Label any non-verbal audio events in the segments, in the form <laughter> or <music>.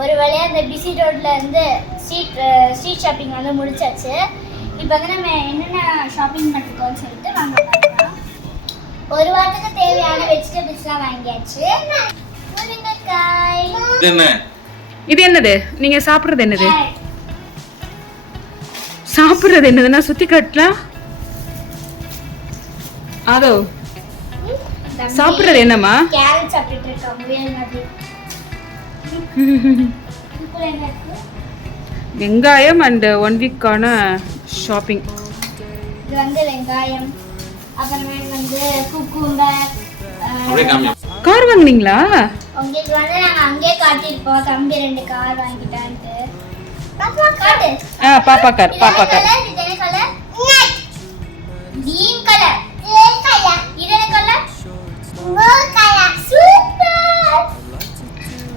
ஒரு வழியா அந்த பிஸி ரோட்ல இருந்து ஸ்ட்ரீட் ஸ்ட்ரீட் ஷாப்பிங் வந்து முடிச்சாச்சு. இப்போ வந்து நம்ம என்னென்ன ஷாப்பிங் பண்ணிருக்கோம்னு சொல்லிட்டு வாங்க பார்க்கலாம். ஒரு வாரத்துக்கு தேவையான வெஜிடபிள்ஸ்லாம் வாங்கியாச்சு. முருங்கைக்காய். இது என்ன? இது என்னது? நீங்க சாப்பிடுறது என்னது? சாப்பிடுறது என்னதுன்னா சுத்தி காட்டலாம். அதோ. சாப்பிடுறது என்னம்மா? கேரட் சாப்பிட்டுட்டு இருக்கான் <laughs> வெங்காயம் அண்ட் ஒன் வீக்கான ஷாப்பிங் இது வந்து வெங்காயம் அப்புறமேட்டு வந்து குக்கும்பர் அப்படியே காமி கார் வாங்குனீங்களா? உங்களுக்கு வந்து அங்கேயே காட்டியிருப்போம் தம்பி ரெண்டு கார் வாங்கிட்டான்ட்டு. ஆ பாப்பா கார் பாப்பா கார். கலர் கலர் கலர் இது என்ன கலர் கலர் சூப்பர்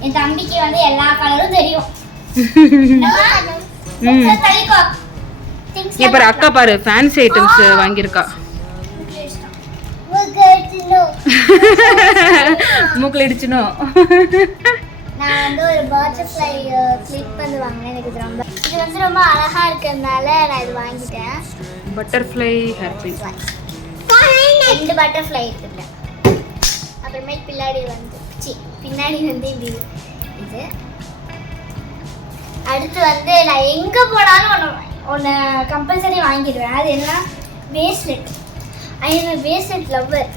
என் தம்பிக்கு வந்து எல்லா கலரும் தெரியும். <laughs> பாரு அக்கா பாரு ஃபேன்சி ஐட்டம்ஸ் வாங்கியிருக்கா. மூக்கில் இடிச்சனும். நான் வந்து ஒரு பட்டர்ஃப்ளை கிளிப் வந்து வாங்கினேன். எனக்கு இது ரொம்ப இது வந்து ரொம்ப அழகா இருக்கிறதுனால நான் இது வாங்கிட்டேன். பட்டர்ஃப்ளை ஹேர்பின் ரெண்டு பட்டர்ஃப்ளை இருக்குல்ல அப்புறமேல் பின்னாடி வந்து சி பின்னாடி வந்து இது. இது. அடுத்து வந்து நான் எங்கே போனாலும் ஒன்று ஒன்று கம்பல்சரி வாங்கிடுவேன். அது என்ன? பிரேஸ்லெட் ஐ பிரேஸ்லெட் லவ்வர்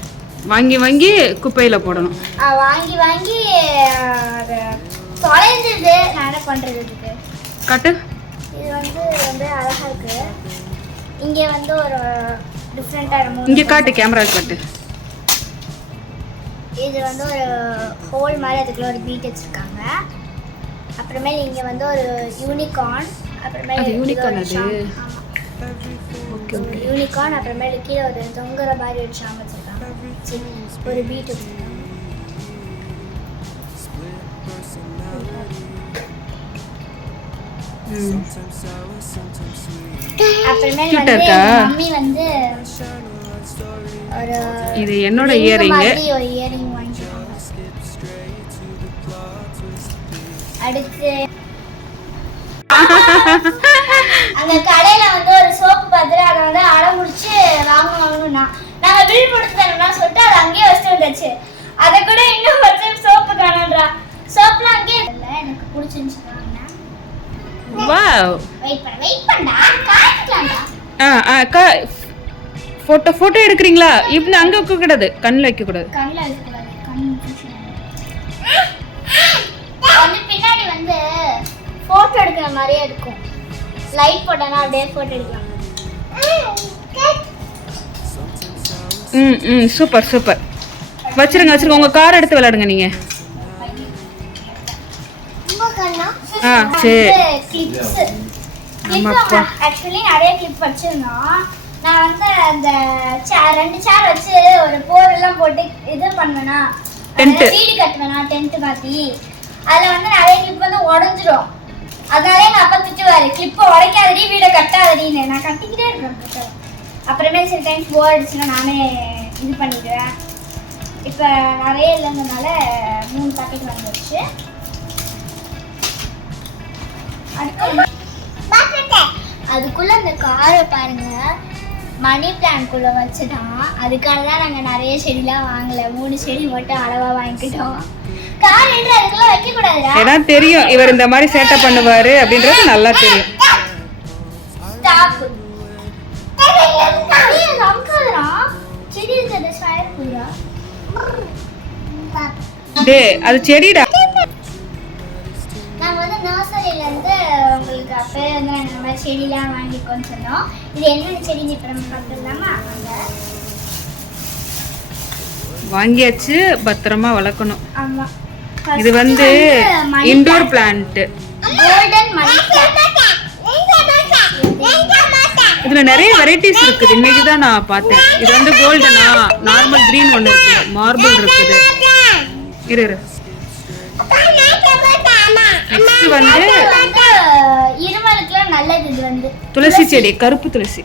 வாங்கி வாங்கி குப்பையில போடணும். வாங்கி வாங்கி அது தொலைஞ்சிருது நான் என்ன பண்ணுறது இதுக்கு? காட்டு. இது வந்து ரொம்ப அழகா இருக்கு. இங்கே வந்து ஒரு டிஃப்ரெண்ட்டான இங்க காட்டு கேமரா காட்டு. இது வந்து ஒரு ஹோல் மாதிரி அதுக்குள்ள ஒரு பீட் வச்சிருக்காங்க. அப்புறமேல் இங்க வந்து ஒரு யூனிகார்ன் அப்புறமேல் unicorn அது? யூனிகார்ன் அப்புறமேல கீழே ஒரு தொங்குற மாதிரி ஒரு ஷாம் வச்சிருக்காங்க. ஒரு பீட் ம். அப்புறமேல் Cute ஆ வந்து மம்மி வந்து ஒரு இது என்னோட இயரிங் ஒரு இயரிங் அடுத்து. அங்க கடையில வந்து ஒரு சோப்பு பார்த்துட்டு அதை வந்து அடம் முடிச்சு வாங்கணும்னா நாங்க பில் கொடுத்து தரோம்னா சொல்லிட்டு அதை அங்கேயே வச்சுட்டு வந்தாச்சு அதை கூட இன்னும் வச்சு சோப்பு காணன்றா. சோப்லாம் அங்கேயே இல்ல எனக்கு பிடிச்சிருந்துச்சு வாவ் வெயிட் பண்ண வெயிட் பண்ணா காய்க்கலாம்டா ஆ ஆ அக்கா ஃபோட்டோ ஃபோட்டோ எடுக்கிறீங்களா? இப்படி அங்கே வைக்கக்கூடாது கண்ணில் வைக்கக்கூடாது. கண்ணில் எடுக்கிற மாதிரியே இருக்கும். லைட் போட்டோன்னா அப்படியே போட்டோ எடுக்கலாம். ம் ம் சூப்பர் சூப்பர். வச்சிருங்க வச்சிருங்க. உங்கள் கார் எடுத்து விளையாடுங்க நீங்கள் ஆ, சரி. ஆக்சுவலி நிறைய கிளிப் வச்சிருந்தோம். நான் வந்து அந்த chair- ரெண்டு சேர் வச்சு ஒரு போர்டெல்லாம் போட்டு இது பண்ணுவேனா. Tent. அதாவது வீடு கட்டுவேனா டென்ட் மாத்தி அதுல வந்து நிறைய கிளிப் வந்து உடஞ்சிரும். அதனால எங்க அப்பா திட்டுவாரு கிளிப்பை உடைக்காதடி வீடை கட்டாதடின்னு. நான் கட்டிக்கிட்டே இருக்கேன் அப்புறமே சில டைம் போர் அடிச்சுன்னா நானே இது பண்ணிடுவேன். இப்போ நிறைய இல்லைங்கிறதுனால மூணு பாக்கெட் வந்துருச்சு. அதுக்குள்ள அந்த காரை பாருங்க. மணி பிளான்குள்ள வச்சுதான். அதுக்காக தான் நாங்க நிறைய செடிலாம் வாங்கல. மூணு செடி மட்டும் அளவா வாங்கிக்கிட்டோம் ஏன்னா தெரியும் இவர் இந்த மாதிரி சேட்டை பண்ணுவார் அப்படின்றது நல்லா தெரியும். டே அது செடிடா. நாங்கள் வந்து நர்சரியில இருந்து உங்களுக்கு அப்பவே வந்து நாங்கள் இந்த மாதிரி செடிலாம் வாங்கிக்கோன்னு சொன்னோம். இது என்னென்ன செடின்னு இப்போ நம்ம பார்த்துடலாமா அங்க வாங்கியாச்சு பத்திரமா வளர்க்கணும். ஆமா. இது வந்து இண்டோர் பிளான்ட் இதுல நிறைய வெரைட்டிஸ் இருக்குது. இன்னைக்கு தான் நான் பார்த்தேன். இது வந்து கோல்டனா நார்மல் கிரீன் ஒன்று இருக்கு. மார்பிள் இருக்குது. இரு இரு. நெக்ஸ்ட் வந்து துளசி செடி கருப்பு துளசி.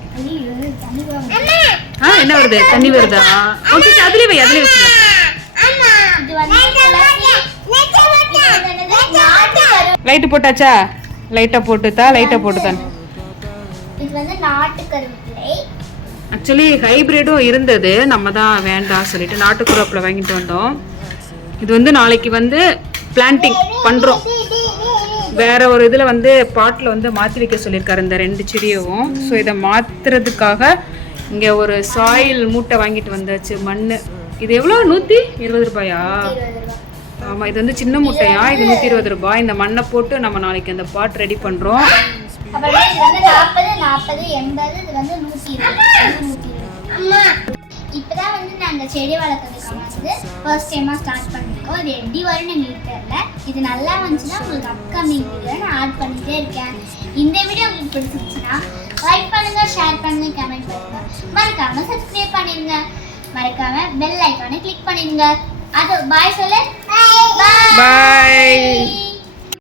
ஆ என்ன வருது? தண்ணி வருதா? ஓகே அதுலயே வை அதுலயே வச்சுக்கலாம் இது வந்து துளசி. இது வந்து என்னது? நாட்டு கரு- லைட்டு போட்டாச்சா? லைட்டை போட்டுதா லைட்டை போட்டுதான் இது வந்து நாட்டு கருவேப்பிலை ஆக்சுவலி ஹைபிரிடும் இருந்தது. நம்ம தான் வேண்டாம் சொல்லிட்டு நாட்டு வாங்கிட்டு வந்தோம். இது வந்து நாளைக்கு வந்து பிளான்டிங் பண்ணுறோம் வேற ஒரு இதில் வந்து பாட்டில் வந்து மாற்றி வைக்க சொல்லியிருக்காரு இந்த ரெண்டு செடியவும் ஸோ இதை மாற்றுறதுக்காக இங்கே ஒரு சாயில் மூட்டை வாங்கிட்டு வந்தாச்சு மண் இது எவ்வளோ? நூற்றி இருபது ரூபாயா? ஆமாம் இது வந்து சின்ன முட்டையா? இது நூற்றி இருபது ரூபாய் இந்த மண்ணை போட்டு நம்ம நாளைக்கு அந்த பாட் ரெடி பண்ணுறோம் அப்புறமே இது வந்து நாற்பது நாற்பது எண்பது இது வந்து நூற்றி இருபது. நூற்றி இருபது. இப்போதான் வந்து நாங்கள் செடி வளர்க்கறதுக்காக வந்து ஃபர்ஸ்ட் டைமாக ஸ்டார்ட் பண்ணியிருக்கோம் இது எப்படி வரும்னு எங்களுக்கு தெரியல. இது நல்லா வந்துச்சுன்னா உங்களுக்கு அப்கமிங் வீடியோ நான் ஆட் பண்ணிகிட்டே இருக்கேன். இந்த வீடியோ உங்களுக்கு பிடிச்சிருந்துச்சுன்னா லைக் பண்ணுங்க ஷேர் பண்ணுங்க கமெண்ட் பண்ணுங்க. மறக்காம சப்ஸ்கிரைப் பண்ணிடுங்க மறக்காம பெல் ஐக்கானை கிளிக் பண்ணிடுங்க. அது பாய் சொல்லு. பாய்